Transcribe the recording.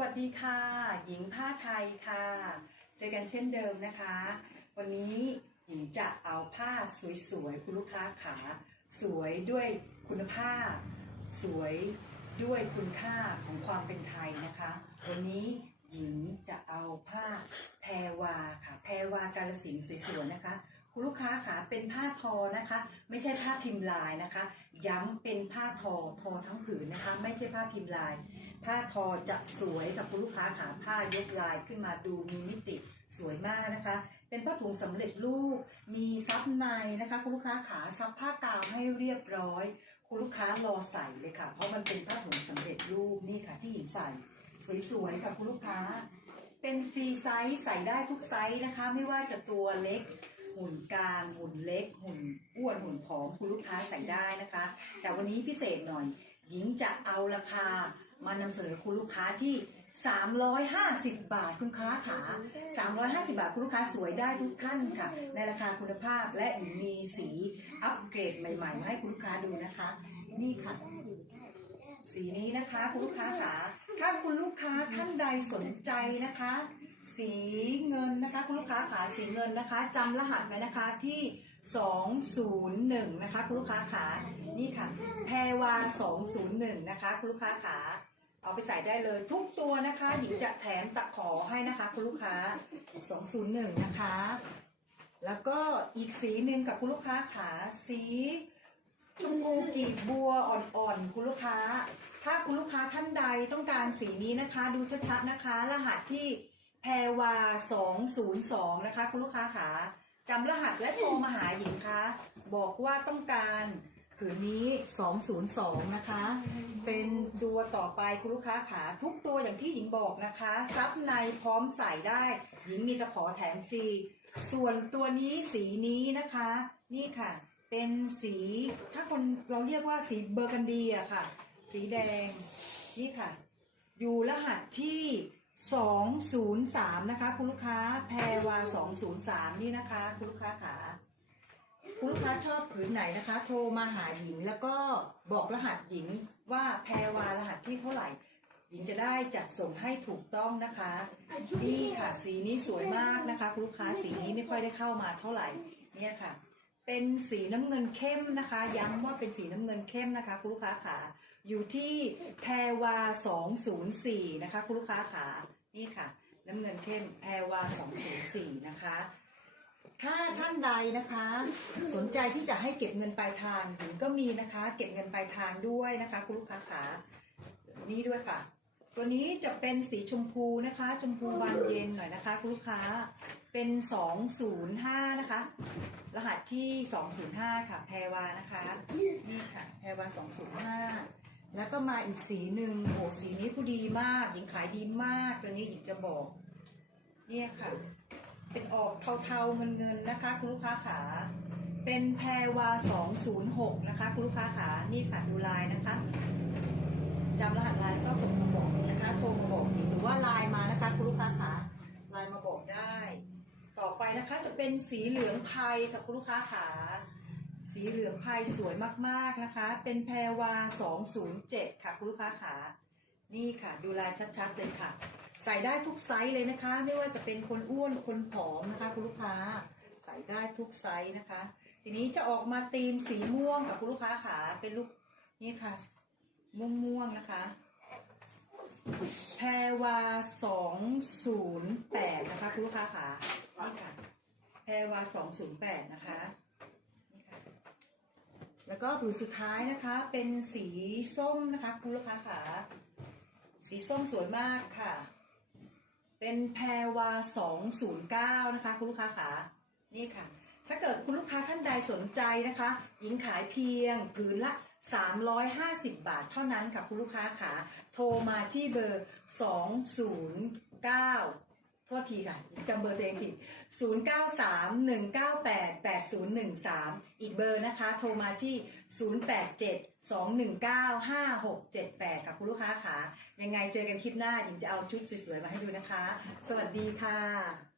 วัสดีค่ะ หญิงผ้าไทยค่ะ เจอกันเช่นเดิมนะคะ วันนี้หญิงจะเอาผ้าสวยๆ คุณลูกค้าขา สวยด้วยคุณภาพ สวยด้วยคุณค่าของความเป็นไทยนะคะ วันนี้หญิงจะเอาผ้าแพรวาค่ะแพรวากาลสินสวยๆนะคะ คุณลูกค้าขาเป็นผ้าทอนะคะ ไม่ใช่ผ้าพิมพ์ลายนะคะ ย้ำเป็นผ้าทอทอทั้งผืนนะคะ ไม่ใช่ผ้าพิมพ์ลาย ผ้าทอจะสวยกับคุณลูกค้าขาผ้ายกลายขึ้นมาดูมีมิติสวยมากนะคะ เป็นผ้าถุงสำเร็จรูป มีซับในนะคะ คุณลูกค้าขาซับผ้ากาวให้เรียบร้อย คุณลูกค้ารอใส่เลยค่ะ เพราะมันเป็นผ้าถุงสำเร็จรูปนี่ค่ะที่หญิงใส่ สวยๆค่ะคุณลูกค้า เป็นฟรีไซส์ใส่ได้ทุกไซส์นะคะ ไม่ว่าจะตัวเล็ก หุ่นกลางหุ่นเล็กหุ่น อ้วนหุ่นผอมคุณลูกค้าใส่ได้นะคะ แต่วันนี้พิเศษหน่อย หญิงจะเอาราคามานำเสนอคุณลูกค้าที่ 350 บาทคุณค้าขา350 บาทคุณลูกค้าสวยได้ทุกท่านค่ะ ในราคาคุณภาพและหญิงมีสีอัปเกรดใหม่ๆมาให้คุณลูกค้าดูนะคะ นี่ค่ะ สีนี้นะคะคุณลูกค้าขาถ้าคุณลูกค้าท่านใดสนใจนะคะ สีเงินนะคะ คุณลูกค้าขาสีเงินนะคะจำรหัสไว้นะคะที่ 201 นะคะคุณลูกค้าขานี่ค่ะ แพรวา 201 นะคะคุณลูกค้าขาเอาไปใส่ได้เลยทุกตัวนะคะหญิงจะแถมตะขอให้นะคะคุณลูกค้า 201 นะคะ แล้วก็อีกสีหนึ่งกับคุณลูกค้าขาสีชมพูกีบบัวอ่อนๆคุณลูกค้า ถ้าคุณลูกค้าท่านใดต้องการสีนี้นะคะ ดูชัดๆนะคะ รหัสที่แพรวา 202 นะคะ คุณลูกค้าขา จำรหัสและโทรมาหาหญิงคะ บอกว่าต้องการผืนนี้ 202 นะคะ เป็นตัวต่อไปคุณลูกค้าขาทุกตัวอย่างที่หญิงบอกนะคะ ซับในพร้อมใส่ได้ หญิงมีตะขอแถมฟรี ส่วนตัวนี้สีนี้นะคะ นี่ค่ะ เป็นสีถ้าคนเราเรียกว่าสีเบอร์กันดีอะค่ะ สีแดง นี่ค่ะ อยู่รหัสที่ 203 นะคะ คุณลูกค้าแพรวา 203 นี่นะคะ คุณลูกค้าขาคุณลูกค้าชอบผืนไหนนะคะ โทรมาหาหญิงแล้วก็บอกรหัสหญิงว่าแพรวารหัสที่เท่าไหร่ หญิงจะได้จัดส่งให้ถูกต้องนะคะนี่ค่ะ สีนี้สวยมากนะคะคุณลูกค้าสีนี้ไม่ค่อยได้เข้ามาเท่าไหร่เนี่ยค่ะ เป็นสีน้ำเงินเข้มนะคะ ย้ำว่าเป็นสีน้ำเงินเข้มนะคะคุณลูกค้าขา อยู่ที่แพรวา204นะคะ คุณลูกค้าขานี่ค่ะ น้ำเงินเข้มแพรวา204นะคะ ถ้าท่านใดนะคะ สนใจที่จะให้เก็บเงินปลายทางหญิงก็มีนะคะ เก็บเงินปลายทางด้วยนะคะ คุณลูกค้าขานี่ด้วยค่ะ ตัวนี้จะเป็นสีชมพูนะคะ ชมพูบานเย็นหน่อยนะคะ คุณลูกค้าเป็น205นะคะรหัสที่ 205 ค่ะ แพรวานะคะ นี่ค่ะ แพรวา 205 แล้วก็มาอีกสีหนึ่งโอ้สีนี้ผู้ดีมาก หญิงขายดีมาก ตัวนี้หญิงจะบอก เนี่ยค่ะ เป็นออกเทาๆเงินๆนะคะ คุณลูกค้าขาเป็นแพรวา 206 นะคะ คุณลูกค้าขานี่ค่ะดูลายนะคะจำรหัสลายก็ส่งมาบอกนะคะโทรมาบอกหรือว่าไลน์มานะคะ คุณลูกค้าขาไลน์มาบอกได้ ต่อไปนะคะจะเป็นสีเหลืองไพรค่ะคุณลูกค้าขา สีเหลืองไพรสวยมากๆนะคะ เป็นแพรวา 207 ค่ะ คุณลูกค้าขานี่ค่ะ ดูลายชัดๆเลยค่ะ ใส่ได้ทุกไซส์เลยนะคะ ไม่ว่าจะเป็นคนอ้วนคนผอมนะคะ คุณลูกค้า ใส่ได้ทุกไซส์นะคะ ทีนี้จะออกมาตีมสีม่วงกับคุณลูกค้าขาเป็นลูกนี่ค่ะ ม่วงม่วงๆนะคะแพรวา208นะคะ คุณลูกค้าขานี่ค่ะแพรวา208นะคะนี่ค่ะ แล้วก็ผืนสุดท้ายนะคะเป็นสีส้มนะคะคุณลูกค้าขาสีส้มสวยมากค่ะ เป็นแพรวา209นะคะ คุณลูกค้าขานี่ค่ะ ถ้าเกิดคุณลูกค้าท่านใดสนใจนะคะ หญิงขายเพียงผืนละ 350 บาทเท่านั้นค่ะ คุณลูกค้าขาโทรมาที่เบอร์ 209 ทษทีค่ะจำเบอร์ตัวเองผิด0931988013 อีกเบอร์นะคะ โทรมาที่ 0872195678 ค่ะคุณลูกค้าขายังไงเจอกันคลิปหน้าหญิงจะเอาชุดสวยๆมาให้ดูนะคะ สวัสดีค่ะ